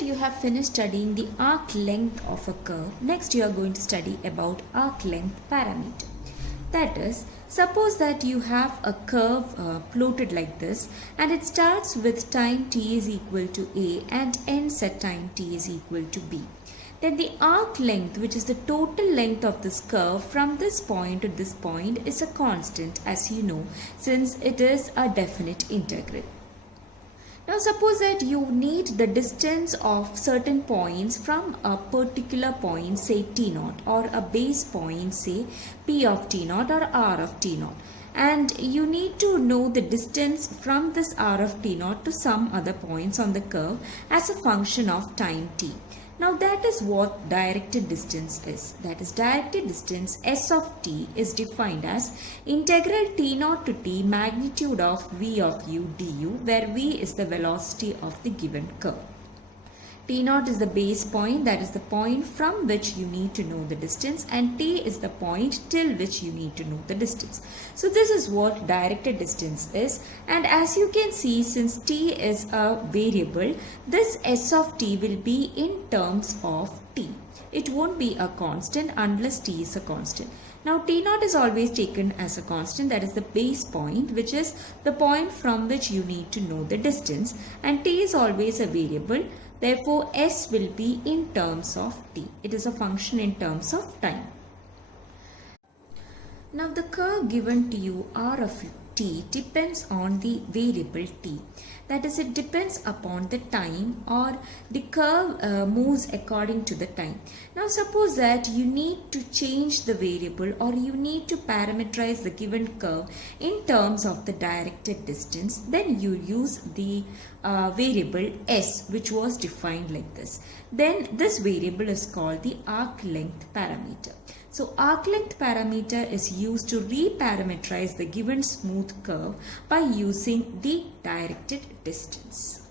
that you have finished studying the arc length of a curve, next you are going to study about arc length parameter. That is, suppose that you have a curve plotted like this and it starts with time t is equal to a and ends at time t is equal to b. Then the arc length, which is the total length of this curve from this point to this point, is a constant, as you know, since it is a definite integral. Now suppose that you need the distance of certain points from a particular point, say t0, or a base point, say p of t0 or r of t0. And you need to know the distance from this r of t0 to some other points on the curve as a function of time t. Now that is what directed distance is. That is, directed distance S of t is defined as integral t0 to t magnitude of v of u du, where v is the velocity of the given curve. T0 is the base point, that is the point from which you need to know the distance, and t is the point till which you need to know the distance. So this is what directed distance is, and as you can see, since t is a variable, this S of t will be in terms of t. It won't be a constant unless t is a constant. Now t0 is always taken as a constant, that is the base point, which is the point from which you need to know the distance, and t is always a variable. Therefore, S will be in terms of t. It is a function in terms of time. Now, the curve given to you R of t depends on the variable t. That is, it depends upon the time, or the curve moves according to the time. Now, suppose that you need to change the variable, or you need to parameterize the given curve in terms of the directed distance, then you use the variable s, which was defined like this. Then this variable is called the arc length parameter. So arc length parameter is used to reparameterize the given smooth curve by using the directed distance.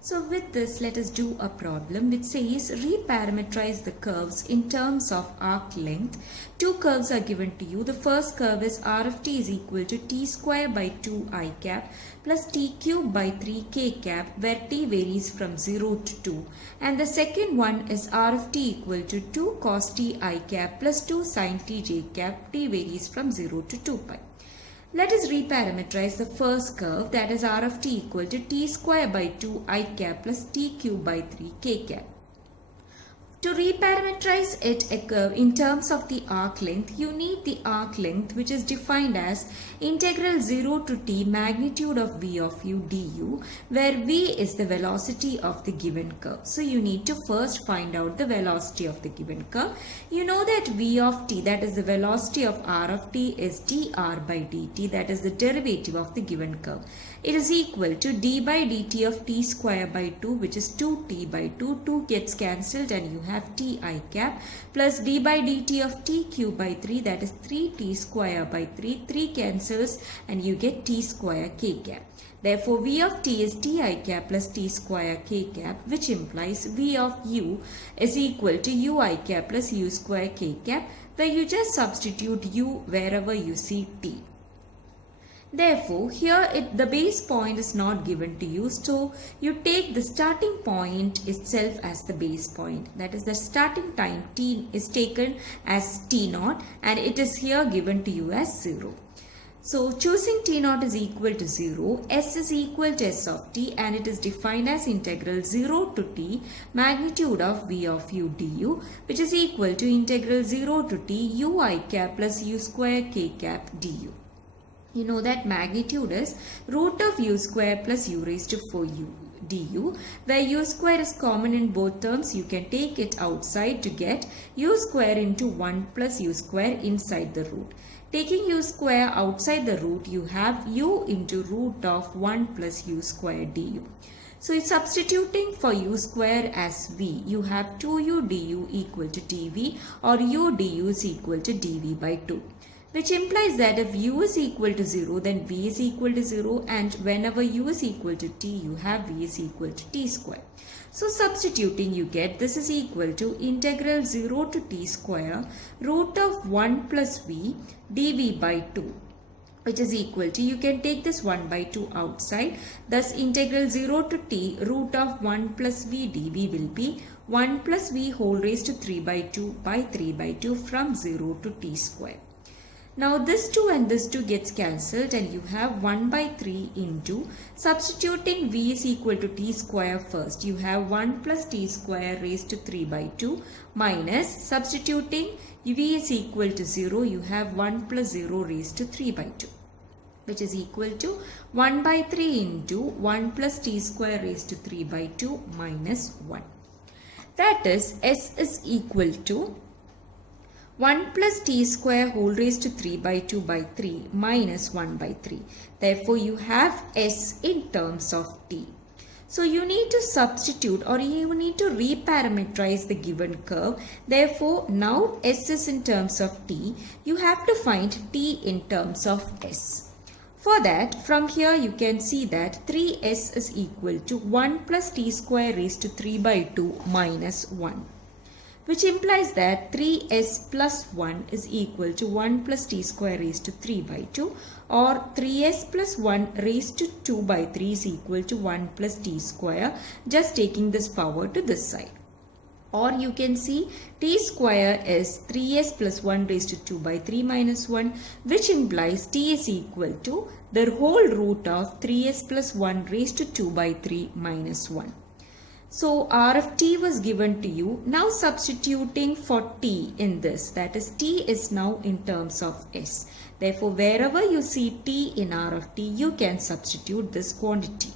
So with this, let us do a problem which says reparameterize the curves in terms of arc length. Two curves are given to you. The first curve is r of t is equal to t square by 2 I cap plus t cube by 3 k cap, where t varies from 0 to 2. And the second one is r of t equal to 2 cos t I cap plus 2 sin t j cap, t varies from 0 to 2 pi. Let us reparameterize the first curve, that is r of t equal to t square by 2 I cap plus t cube by 3 k cap. To reparameterize it in terms of the arc length, you need the arc length, which is defined as integral 0 to t magnitude of v of u du, where v is the velocity of the given curve. So you need to first find out the velocity of the given curve. You know that v of t, that is the velocity of r of t, is dr by dt, that is the derivative of the given curve. It is equal to d by dt of t square by 2, which is 2t by 2. 2 gets cancelled and you have t I cap, plus d by dt of t cube by 3, that is 3t square by 3. 3 cancels and you get t square k cap. Therefore, v of t is t I cap plus t square k cap, which implies v of u is equal to u I cap plus u square k cap, where you just substitute u wherever you see t. Therefore, here the base point is not given to you, so you take the starting point itself as the base point. That is, the starting time t is taken as t0 and it is here given to you as 0. So choosing t0 is equal to 0, s is equal to s of t, and it is defined as integral 0 to t magnitude of v of u du, which is equal to integral 0 to t u I cap plus u square k cap du. You know that magnitude is root of u square plus u raised to 4u du, where u square is common in both terms. You can take it outside to get u square into 1 plus u square inside the root. Taking u square outside the root, you have u into root of 1 plus u square du. So substituting for u square as v, you have 2u du equal to dv, or u du is equal to dv by 2. Which implies that if u is equal to 0, then v is equal to 0, and whenever u is equal to t, you have v is equal to t square. So substituting, you get this is equal to integral 0 to t square root of 1 plus v dv by 2. which is equal to, you can take this 1 by 2 outside, thus integral 0 to t root of 1 plus v dv will be 1 plus v whole raised to 3 by 2 by 3 by 2 from 0 to t square. Now this 2 and this 2 gets cancelled and you have 1 by 3 into, substituting v is equal to t square first, you have 1 plus t square raised to 3 by 2 minus, substituting v is equal to 0, you have 1 plus 0 raised to 3 by 2, which is equal to 1 by 3 into 1 plus t square raised to 3 by 2 minus 1. That is, s is equal to 1 plus t square whole raised to 3 by 2 by 3 minus 1 by 3. Therefore, you have s in terms of t. So, you need to substitute or you need to reparameterize the given curve. Therefore, now s is in terms of t. You have to find t in terms of s. For that, from here you can see that 3s is equal to 1 plus t square raised to 3 by 2 minus 1. Which implies that 3s plus 1 is equal to 1 plus t square raised to 3 by 2, or 3s plus 1 raised to 2 by 3 is equal to 1 plus t square, just taking this power to this side. Or you can see t square is 3s plus 1 raised to 2 by 3 minus 1, which implies t is equal to the whole root of 3s plus 1 raised to 2 by 3 minus 1. So r of t was given to you. Now substituting for t in this, that is t is now in terms of s. Therefore, wherever you see t in r of t, you can substitute this quantity.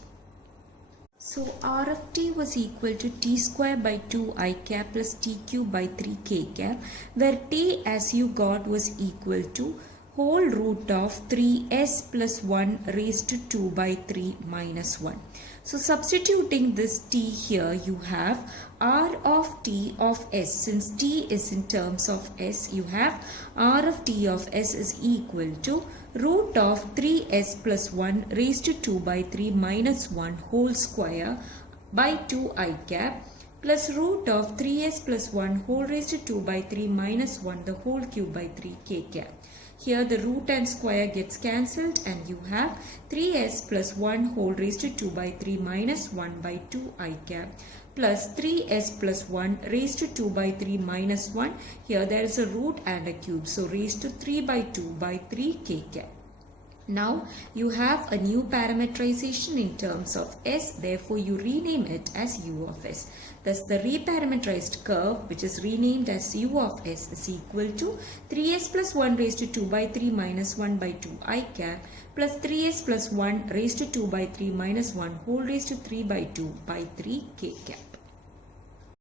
So r of t was equal to t square by 2 I cap plus t cube by 3 k cap, where t as you got was equal to whole root of 3s plus 1 raised to 2 by 3 minus 1. So substituting this t here, you have r of t of s. Since t is in terms of s, you have r of t of s is equal to root of 3s plus 1 raised to 2 by 3 minus 1 whole square by 2 I cap plus root of 3s plus 1 whole raised to 2 by 3 minus 1 the whole cube by 3 k cap. Here the root and square gets cancelled and you have 3s plus 1 whole raised to 2 by 3 minus 1 by 2 I cap plus 3s plus 1 raised to 2 by 3 minus 1. Here there is a root and a cube, so raised to 3 by 2 by 3 k cap. Now you have a new parameterization in terms of s, therefore you rename it as u of s. Thus the reparameterized curve, which is renamed as u of s, is equal to 3s plus 1 raised to 2 by 3 minus 1 by 2 I cap plus 3s plus 1 raised to 2 by 3 minus 1 whole raised to 3 by 2 by 3 k cap.